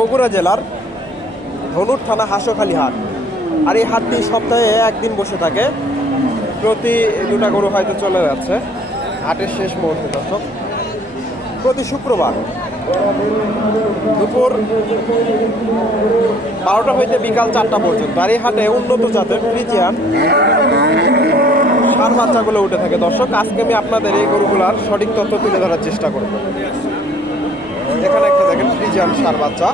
বগুড়া জেলার ধনুর থানা হাঁসখালি হাট। আর এই হাটটি সপ্তাহে একদিন বসে থাকে। প্রতি দুটা গরু হয়তো চলে যাচ্ছে। হাটের শেষ মুহূর্তে দর্শক। প্রতি শুক্রবার দুপুর বারোটা হইতে বিকাল চারটা পর্যন্ত। আর এই হাটে উন্নত জাতের ফ্রিজিয়ান সার বাচ্চাগুলো উঠে থাকে। দর্শক, আজকে আমি আপনাদের এই গরুগুলার সঠিক তথ্য তুলে ধরার চেষ্টা করব। এখানে একটা দেখেন, ফ্রিজিয়ান সার বাচ্চা।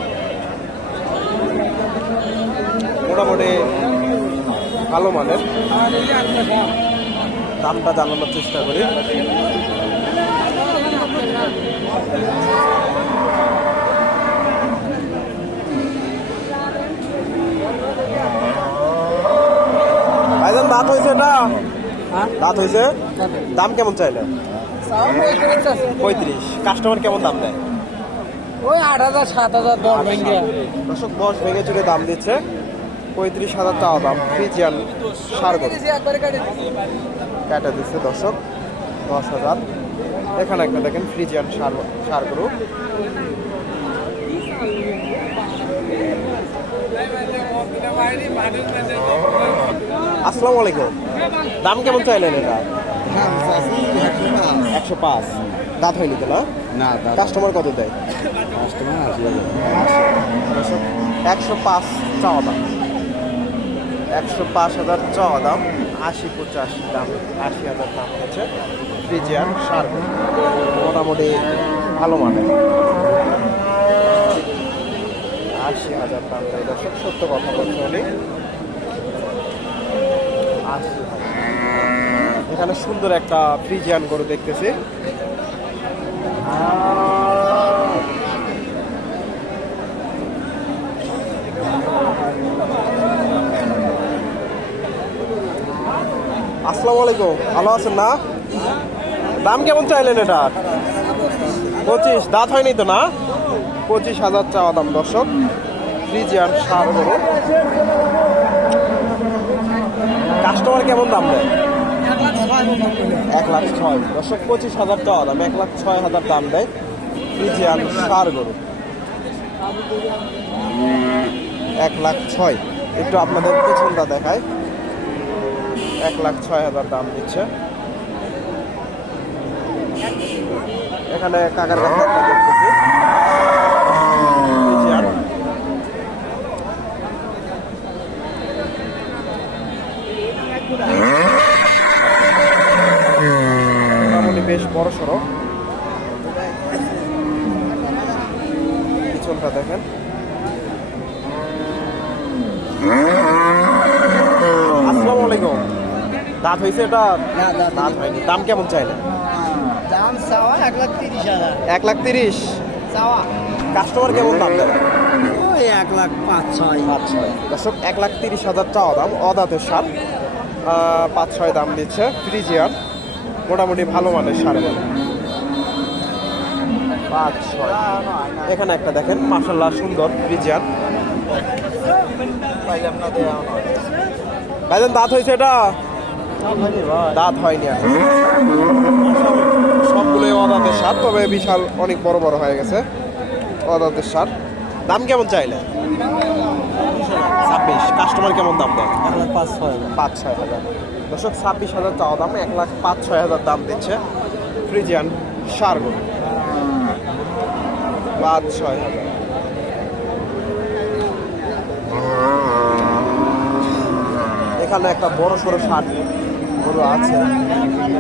মোটামুটি ভালো মানের। দামটা জানানোর চেষ্টা করি। ভাইজান দাঁত হয়েছে না দাঁত হয়েছে? দাম কেমন চাইলে? পঁয়ত্রিশ কাস্টমার কেমন দাম দেয়? ওই আট হাজার সাত হাজার দশ ভেঙে। দর্শক দশ ভেঙে চুরে দাম দিচ্ছে। পঁয়ত্রিশ হাজার টাকা দাম ফ্রিজিয়ান সার গরু। কাটা দিচ্ছে দর্শক দশ হাজার। এখানে একটা দেখেন ফ্রিজিয়ান সার সার গরু। আসসালামু আলাইকুম। দাম কেমন চাইলেন এটা? একশো পাঁচ। দাঁত হয়নি তো না? না কাস্টমার কত দেয়? কাস্টমার একশো পাঁচ চাওয়া দাম। একশো পাঁচ হাজার চ দাম, আশি পঁচাশি দাম, আশি হাজার দাম হচ্ছে ফ্রিজিয়ান সার মোটামুটি ভালো মানের। আশি হাজার দাম তাই দর্শক, সত্য কথা বলছে আশি এখানে সুন্দর একটা ফ্রিজিয়ান গরু দেখতেছি। আসসালামু আলাইকুম। ভালো আছেন না? দাম কেমন চাইলেন এটা? পঁচিশ। দাঁত হয়নি তো না? পঁচিশ হাজার চাওয়া দাম, দর্শক। ফ্রিজিয়ান সার গরু। কাস্টমার কেমন দাম দেয়? এক লাখ ছয়। দর্শক, পঁচিশ হাজার চাওয়া দাম, এক লাখ ছয় হাজার দাম দেয় ফ্রিজিয়ান সার গরু। এক লাখ ছয়। একটু আপনাদের পেছনটা দেখায় এক লাখ ছয় হাজার দাম দিচ্ছে। এখানে কাকার কাছে একটা দেখতেছি ফ্রিজিয়ান। মোটামুটি বেশ বড় সড়ো পিছনটা দেখেন আসসালামু আলাইকুম দাঁত হয়েছে এটা দাঁত হয়নি। দাম কেমন চাইলে? দাম চাওয়া এক লাখ তিরিশ হাজার। এক লাখ তিরিশ? চাওয়া। কাস্টমার কেমন দাম ওই এক লাখ পাঁচ ছয়। পাঁচ ছয়। দর্শক এক লাখ তিরিশ হাজার চাওয়া দাম অদাতের সার। পাঁচ ছয় দাম দিচ্ছে ফ্রিজিয়ান। মোটামুটি ভালো মানের সার পাঁচ ছয়। এখানে একটা দেখেন মাসাল্লাহ সুন্দর ফ্রিজিয়ান। ভাইজান দাঁত হয়েছে এটা? দাঁত হয়নি সবগুলোই অদাতের সার তবে বিশাল অনেক বড় বড় হয়ে গেছে অদাতের সার দাম কেমন চাইলে? ছাব্বিশ। কাস্টমার কেমন দাম দেয়? এক লাখ পাঁচ, ছয় পাঁচ ছয় হাজার। দর্শক, ছাব্বিশ হাজার চাওয়া দাম, এক লাখ পাঁচ, ছয় হাজার দাম দিচ্ছে ফ্রিজিয়ান সার পাঁচ, ছয় হাজার। এখানে একটা বড় সড়ো ষাট গরু আছে।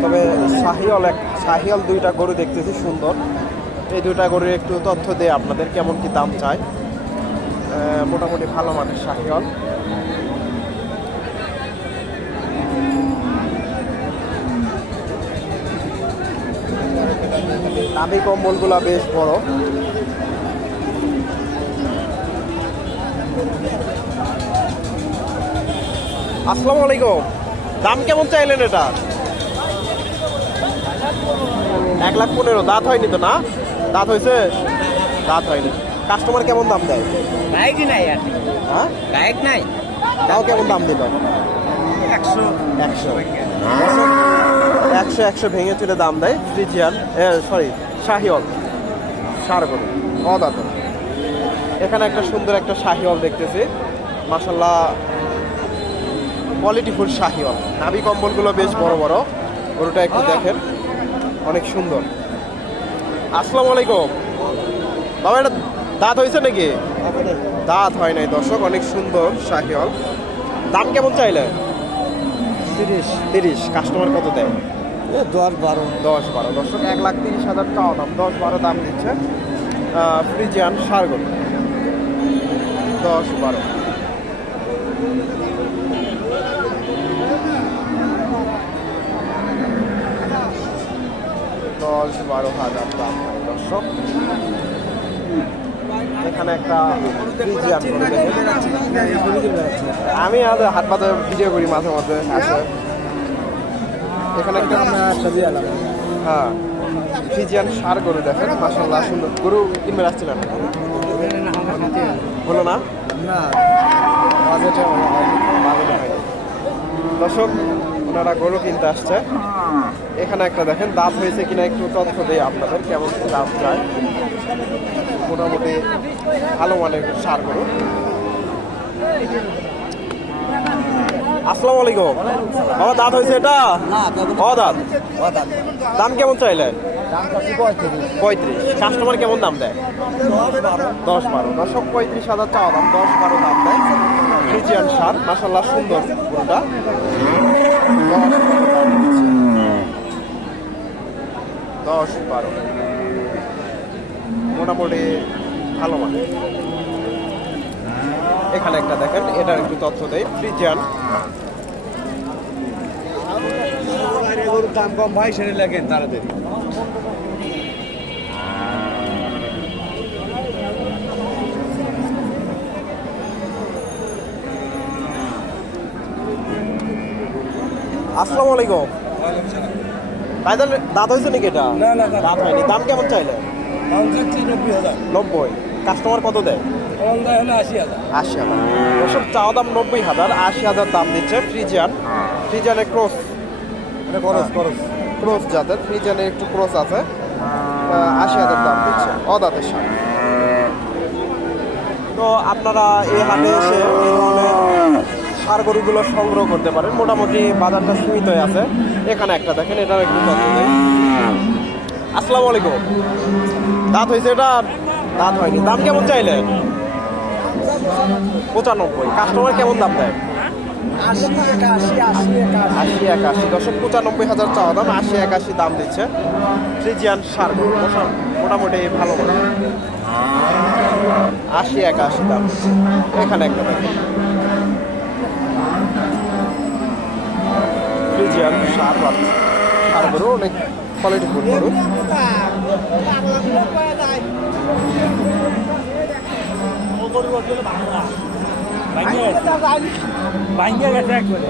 তবে শাহিয়াল এক শাহিয়াল দুইটা গরু দেখতেছি সুন্দর। এই দুইটা গরুর একটু তথ্য দেয় আপনাদের, কেমন কি দাম চায় মোটামুটি ভালো মানের শাহিয়াল নাভি কম্বলগুলা বেশ বড়। আসসালামু আলাইকুম। দাম কেমন চাইলেন এটা? এক লাখ পনেরো দাঁত হয়নি তো না? দাঁত হয়েছে? দাঁত হয়নি। কাস্টমার কেমন দাম দেয়? নাই হ্যাঁ? বাইক নাই। তাও কেমন দাম দিল? একশো। একশো। একশো একশো ভেঙে চুলে দাম দেয় ফ্রিজিয়ান সরি শাহিওল সার গরু অদাত এখানে একটা সুন্দর একটা শাহিওল দেখতেছি। মাসাল্লাহ কোয়ালিটিফুল শাহিওল নাভি কম্বলগুলো বেশ বড় বড়। গরুটা একটু দেখেন অনেক সুন্দর। আসসালামু আলাইকুম। বাবা এটা দাঁত হয়েছে নাকি? দাঁত হয় নাই দর্শক অনেক সুন্দর শাহিওল দাম কেমন চাইলে? তিরিশ। তিরিশ। কাস্টমার কত দেয়? দশ বারো। দশ বারো। দর্শক এক লাখ তিরিশ হাজার টাকা দাম। দশ বারো দাম দিচ্ছে ফ্রিজিয়ান সারগল। দশ বারো। দশ বারো হাজার দাম হয় দর্শক। এখানে একটা আমি আজ হাট বাজার ভিডিও করি মাঝে মাঝে আসে। এখানে একটা হ্যাঁ ফিজিয়ান সার গরু দেখেন মাসাল্লাহ সুন্দর। গরু কিনবে আসছিলেন? হলো না? বাজেটে দর্শক ওনারা গরু কিনতে আসছে। এখানে একটা দেখেন, দাঁত হয়েছে কিনা একটু তথ্য দেয় আপনাদের, কেমন কি দাম যায়। মোটামুটি ভালো মানের সার গরু। আসসালামু আলাইকুম। বাবা, দাঁত হয়েছে এটা? ও দাঁত। দাম কেমন চাইলেন? পঁয়ত্রিশ। কাস্টমার কেমন দাম দেয়? দশ বারো। দশক পঁয়ত্রিশ হাজার চাওয়া দাম, দশ বারো দাম দেয়। ফ্রিজিয়ান সার মাসাল্লাহ সুন্দর গরুটা। দশ বারো। মোটামুটি ভালো মানে এখানে একটা দেখেন, এটার একটু তথ্য দেয় ফ্রিজিয়ান। দাম কম, ভাই, সেটা লেখেন তাড়াতাড়ি। আসসালামু আলাইকুম। ভাইজান দাঁত হয়েছে নাকি এটা? না, না, দাঁত হয়নি। দাম কেমন চাইলে? নব্বই কাস্টমার কত দেয়? আশি হাজার। আশি হাজার। ওসব চাওয়া দাম নব্বই হাজার আশি হাজার দাম দিচ্ছে ফ্রিজিয়ান। ফ্রিজিয়ানের ক্রস। খরচ খরচ ক্রস। যাদের ফ্রিজিয়ানের একটু ক্রস আছে। আশি হাজার দাম দিচ্ছে অদাতের সাথে তো আপনারা এই হাটে এসে এই ধরনের সার গরুগুলো সংগ্রহ করতে পারেন। মোটামুটি বাজারটা সীমিত আছে। এখানে একটা দেখেন এটার একটু তথ্য দেয় আসসালামু আলাইকুম। দাঁত হয়েছে এটা? দাঁত হয়নি। দাম কেমন চাইলেন পঁচানব্বই। কাস্টমার কেমন দাম দেয়? আশি একাশি। দশক পঁচানব্বই হাজার চাওয়া দাম, আশি একাশি দাম দিচ্ছে। ফ্রিজিয়ান সার মোটামুটি ভালো আশি একাশি দাম। এখানে একটা ফ্রিজিয়ান সার পাচ্ছে সার গরু অনেক কোয়ালিটি ফুল গরু ভাঙ্গে গেছে একবারে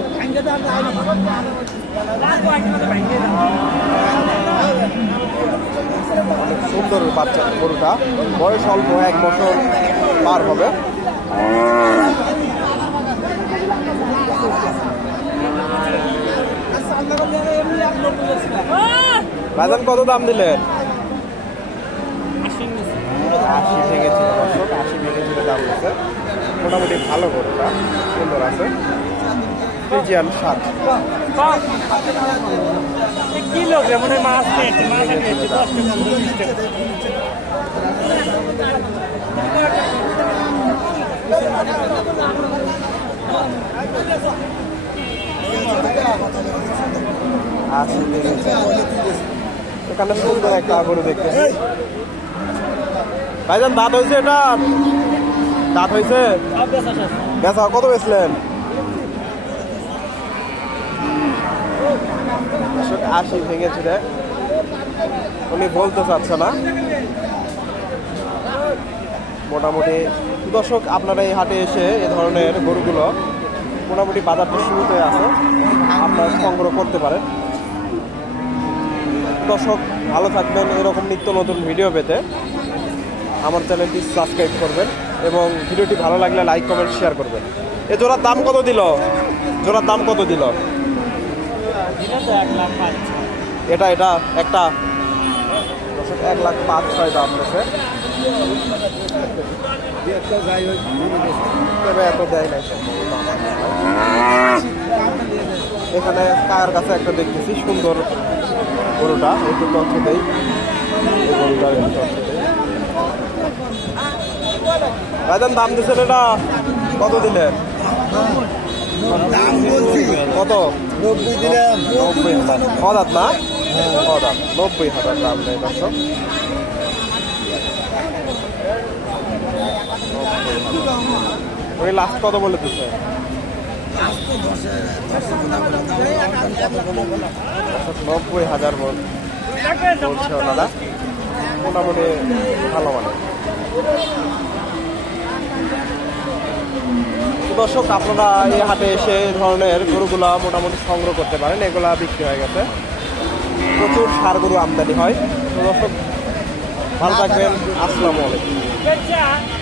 অনেক সুন্দর বাচ্চা গরুটা। বয়স অল্প এক বছর পার হবে। ভাইজান কত দাম দিলেন আশি ভেঙেছিল দর্শক আশি ভেঙেছিল দাম মোটামুটি ভালো গরুটা সুন্দর আছে। ফ্রিজিয়ান সাত কিলো মানে মাছ খেয়েছে মাছ খেয়েছে দশ টাকা টাকা আশি ভেঙেছে এখানে সুন্দর একটা গরু দেখতেছি ভাইজান, দাঁত হয়েছে এটা? দাঁত হয়েছে? বেচা, কত বেচলেন? আশি ভেঙেছিল উনি বলতে চাচ্ছে না। মোটামুটি দর্শক, আপনারা এই হাটে এসে এ ধরনের গরুগুলো মোটামুটি বাজারটা শুরুতে আছে। আপনারা সংগ্রহ করতে পারেন। দর্শক, ভালো থাকবেন। এরকম নিত্য নতুন ভিডিও পেতে আমার চ্যানেলটি সাবস্ক্রাইব করবেন এবং ভিডিওটি ভালো লাগলে লাইক, কমেন্ট, শেয়ার করবেন। এ জোড়ার দাম কত দিল? জোড়ার দাম কত দিল? এটা এটা, একটা। এক লাখ পাঁচ ছয় দাম এত দেয়। এখানে কার কাছে একটা দেখতেছি, সুন্দর গরুটা একটু তথ্য দেই। এই গরুটার একটু দাম দিচ্ছেন এটা কত দিলেন কত? নব্বই দিলাম নব্বই হাজার না? অদাত, নব্বই হাজার দাম নেই দর্শক। ওই লাস্ট কত বলে দিচ্ছে নব্বই হাজার বল বলছে ওনারা। মোটামুটি ভালো মানে। দর্শক, আপনারা এই হাটে এসে ধরনের গরুগুলা মোটামুটি সংগ্রহ করতে পারেন, এগুলা বিক্রি হয়ে গেছে। প্রচুর সার গরু আমদানি হয়। দর্শক, ভালো থাকবেন। আসসালামু আলাইকুম।